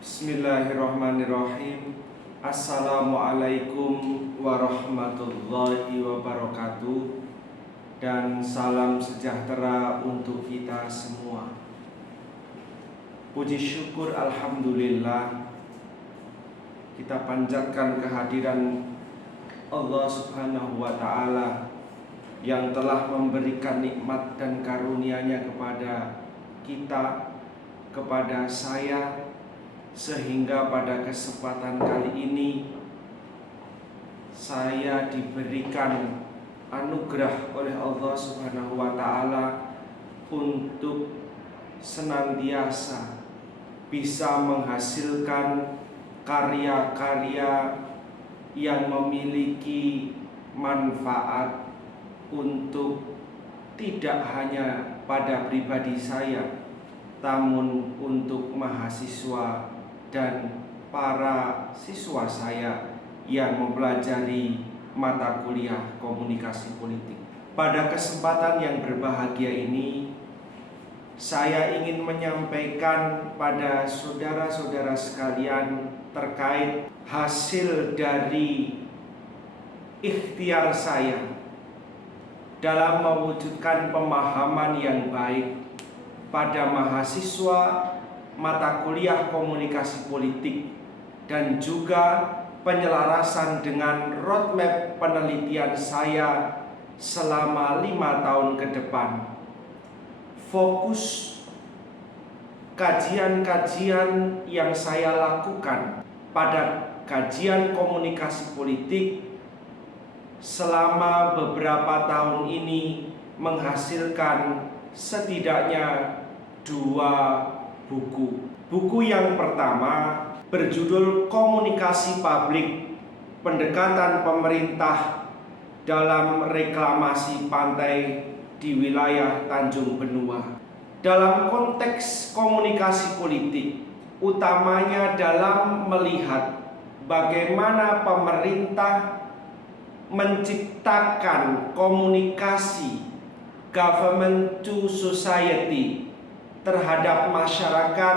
Bismillahirrahmanirrahim. Assalamualaikum warahmatullahi wabarakatuh. Dan salam sejahtera untuk kita semua. Puji syukur alhamdulillah, kita panjatkan kehadiran Allah subhanahu wa ta'ala yang telah memberikan nikmat dan karunia-Nya kepada kita, kepada saya, sehingga pada kesempatan kali ini saya diberikan anugerah oleh Allah subhanahu wa ta'ala untuk senantiasa bisa menghasilkan karya-karya yang memiliki manfaat untuk tidak hanya pada pribadi saya, namun untuk mahasiswa dan para siswa saya yang mempelajari mata kuliah komunikasi politik. Pada kesempatan yang berbahagia ini, saya ingin menyampaikan pada saudara-saudara sekalian terkait hasil dari ikhtiar saya dalam mewujudkan pemahaman yang baik pada mahasiswa mata kuliah komunikasi politik dan juga penyelarasan dengan roadmap penelitian saya selama 5 tahun ke depan. Fokus kajian-kajian yang saya lakukan pada kajian komunikasi politik selama beberapa tahun ini menghasilkan setidaknya 2 buku. Buku yang pertama berjudul Komunikasi Publik, Pendekatan Pemerintah dalam Reklamasi Pantai di Wilayah Tanjung Benua. Dalam konteks komunikasi politik, utamanya dalam melihat bagaimana pemerintah menciptakan komunikasi government to society terhadap masyarakat,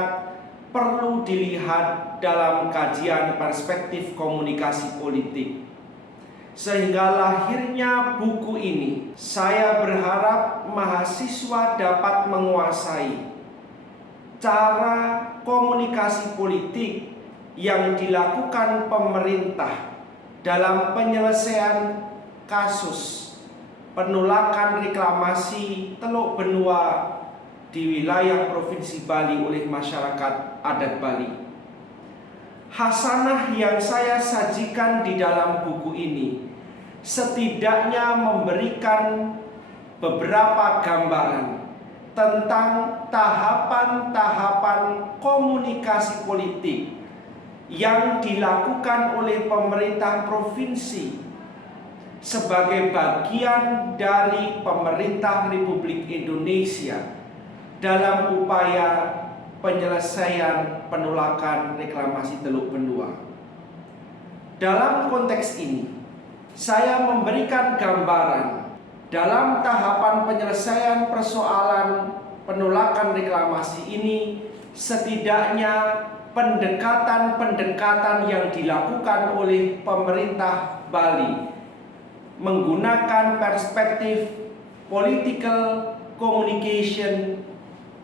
perlu dilihat dalam kajian perspektif komunikasi politik. Sehingga lahirnya buku ini, saya berharap mahasiswa dapat menguasai cara komunikasi politik yang dilakukan pemerintah dalam penyelesaian kasus penolakan reklamasi Teluk Benua di wilayah Provinsi Bali oleh masyarakat adat Bali. Hasanah yang saya sajikan di dalam buku ini setidaknya memberikan beberapa gambaran tentang tahapan-tahapan komunikasi politik yang dilakukan oleh pemerintah provinsi sebagai bagian dari pemerintah Republik Indonesia dalam upaya penyelesaian penolakan reklamasi Teluk Benua. Dalam konteks ini, saya memberikan gambaran dalam tahapan penyelesaian persoalan penolakan reklamasi ini, setidaknya pendekatan-pendekatan yang dilakukan oleh pemerintah Bali menggunakan perspektif political communication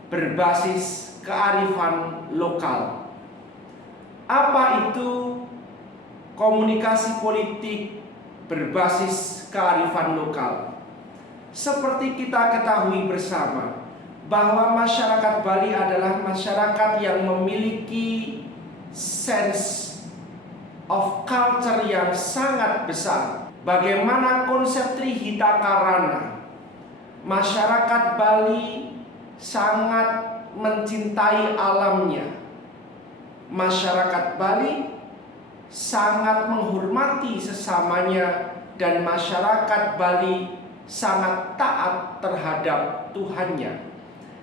berbasis kearifan lokal. Apa itu komunikasi politik berbasis kearifan lokal? Seperti kita ketahui bersama bahwa masyarakat Bali adalah masyarakat yang memiliki sense of culture yang sangat besar. Bagaimana konsep Trihita Karana, masyarakat Bali sangat mencintai alamnya. Masyarakat Bali sangat menghormati sesamanya, dan masyarakat Bali sangat taat terhadap Tuhannya.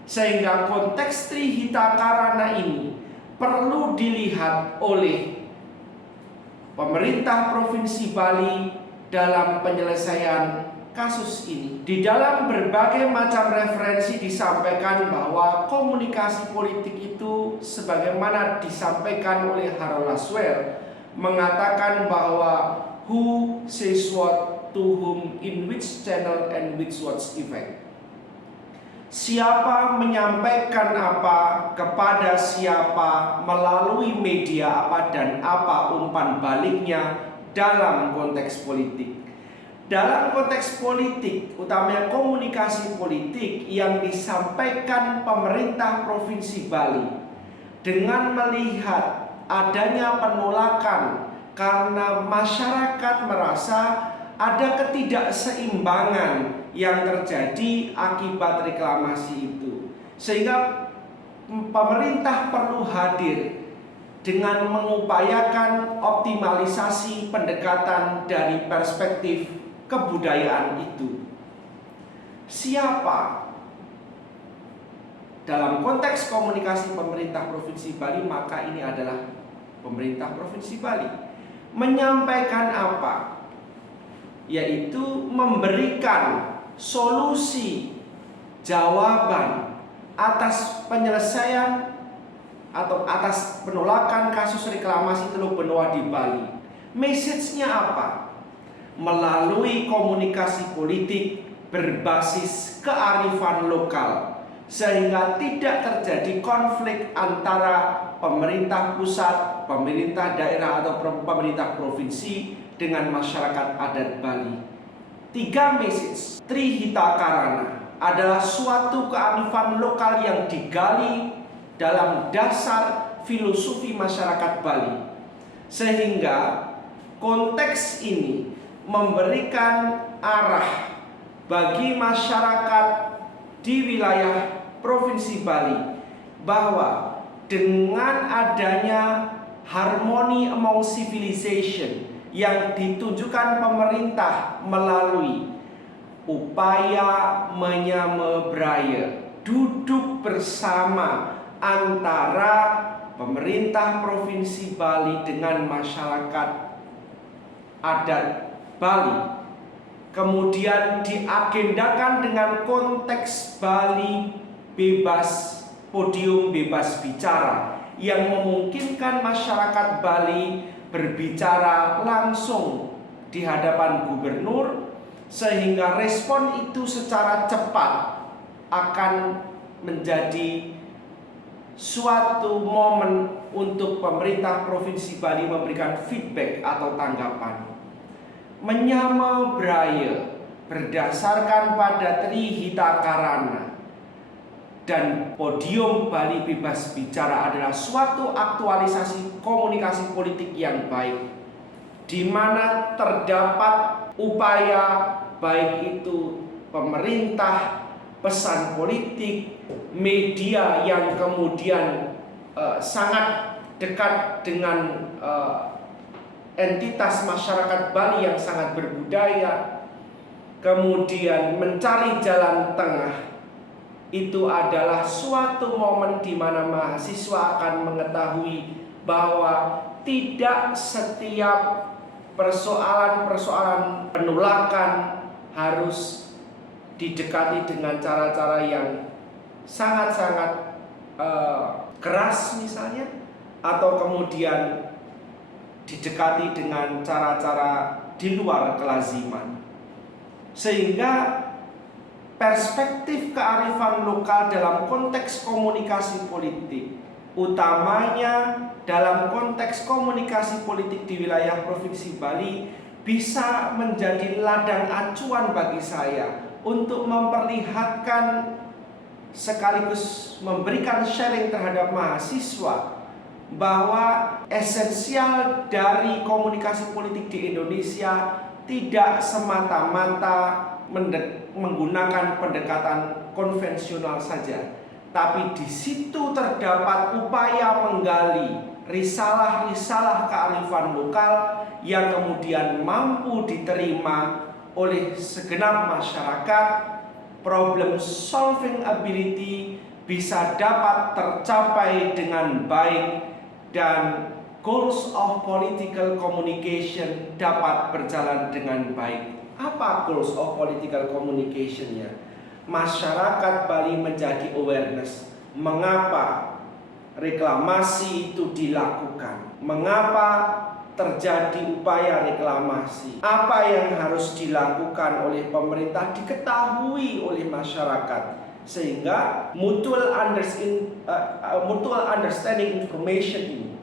Sehingga konteks Trihita Karana ini perlu dilihat oleh pemerintah Provinsi Bali dalam penyelesaian kasus ini. Di dalam berbagai macam referensi disampaikan bahwa komunikasi politik itu sebagaimana disampaikan oleh Harold Laswell mengatakan bahwa who says what to whom in which channel and with what effect. Siapa menyampaikan apa kepada siapa melalui media apa dan apa umpan baliknya dalam konteks politik. Dalam konteks politik, utamanya komunikasi politik yang disampaikan pemerintah Provinsi Bali dengan melihat adanya penolakan karena masyarakat merasa ada ketidakseimbangan yang terjadi akibat reklamasi itu, sehingga pemerintah perlu hadir dengan mengupayakan optimalisasi pendekatan dari perspektif kebudayaan itu. Siapa dalam konteks komunikasi pemerintah Provinsi Bali, maka ini adalah pemerintah Provinsi Bali menyampaikan apa? Yaitu memberikan solusi jawaban atas penyelesaian atau atas penolakan kasus reklamasi Teluk Benoa di Bali. Message-nya apa? Melalui komunikasi politik berbasis kearifan lokal, sehingga tidak terjadi konflik antara pemerintah pusat, pemerintah daerah atau pemerintah provinsi dengan masyarakat adat Bali. 3 message. Trihita Karana adalah suatu kearifan lokal yang digali dalam dasar filosofi masyarakat Bali, sehingga konteks ini memberikan arah bagi masyarakat di wilayah Provinsi Bali bahwa dengan adanya harmoni among civilization yang ditunjukkan pemerintah melalui upaya menyamabraya, duduk bersama antara pemerintah Provinsi Bali dengan masyarakat adat Bali, kemudian diagendakan dengan konteks Bali bebas, podium bebas bicara, yang memungkinkan masyarakat Bali berbicara langsung di hadapan gubernur, sehingga respon itu secara cepat akan menjadi suatu momen untuk pemerintah Provinsi Bali memberikan feedback atau tanggapan. Menyamabraya berdasarkan pada Trihita Karana dan podium Bali bebas bicara adalah suatu aktualisasi komunikasi politik yang baik, di mana terdapat upaya baik itu pemerintah, pesan politik, media yang kemudian sangat dekat dengan entitas masyarakat Bali yang sangat berbudaya, kemudian mencari jalan tengah. Itu adalah suatu momen di mana mahasiswa akan mengetahui bahwa tidak setiap persoalan-persoalan penolakan harus didekati dengan cara-cara yang sangat-sangat keras misalnya, atau kemudian didekati dengan cara-cara di luar kelaziman, sehingga perspektif kearifan lokal dalam konteks komunikasi politik, utamanya dalam konteks komunikasi politik di wilayah Provinsi Bali, bisa menjadi ladang acuan bagi saya untuk memperlihatkan sekaligus memberikan sharing terhadap mahasiswa bahwa esensial dari komunikasi politik di Indonesia tidak semata-mata menggunakan pendekatan konvensional saja, tapi di situ terdapat upaya menggali risalah-risalah kearifan lokal yang kemudian mampu diterima oleh segenap masyarakat. Problem solving ability bisa dapat tercapai dengan baik, dan goals of political communication dapat berjalan dengan baik. Apa goals of political communication-nya? Masyarakat Bali menjadi awareness. Mengapa reklamasi itu dilakukan? Mengapa terjadi upaya reklamasi? Apa yang harus dilakukan oleh pemerintah diketahui oleh masyarakat, sehingga mutual understanding information ini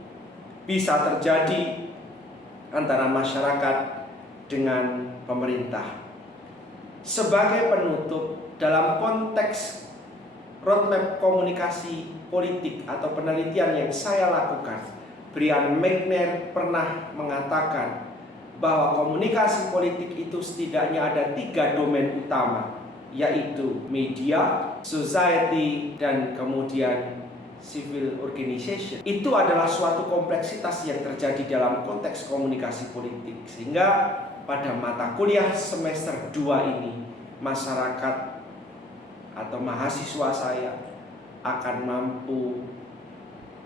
bisa terjadi antara masyarakat dengan pemerintah. Sebagai penutup, dalam konteks roadmap komunikasi politik atau penelitian yang saya lakukan, Brian McNair pernah mengatakan bahwa komunikasi politik itu setidaknya ada 3 domain utama, yaitu media, society, dan kemudian civil organization. Itu adalah suatu kompleksitas yang terjadi dalam konteks komunikasi politik, sehingga pada mata kuliah semester 2 ini masyarakat atau mahasiswa saya akan mampu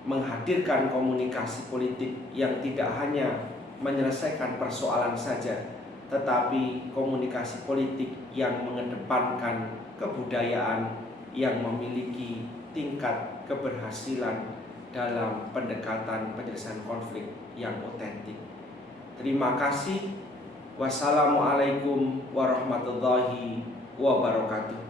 menghadirkan komunikasi politik yang tidak hanya menyelesaikan persoalan saja, tetapi komunikasi politik yang mengedepankan kebudayaan yang memiliki tingkat keberhasilan dalam pendekatan penyelesaian konflik yang otentik. Terima kasih. Wassalamualaikum warahmatullahi wabarakatuh.